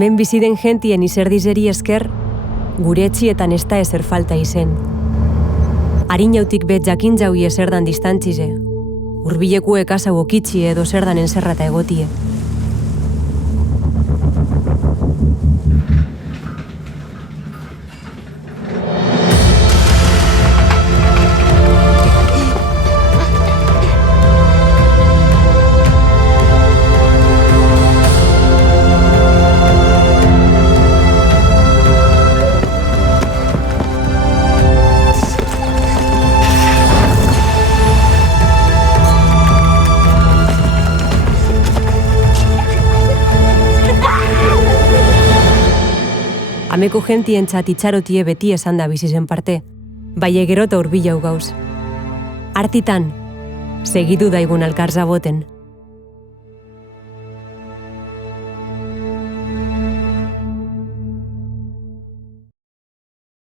Hemen biziden gentien izerdizeri esker, gure etxietan ez da ezer falta izen. Harinautik bet jakin jaui ezerdan distantzize, urbilekue kasau okitxi edo zerdan enserrata egotie. Ameko gentientzat itxarotie beti esan da bizizen parte, bai egero eta urbilau gauz. Artitan, segitu daigun alkarza boten.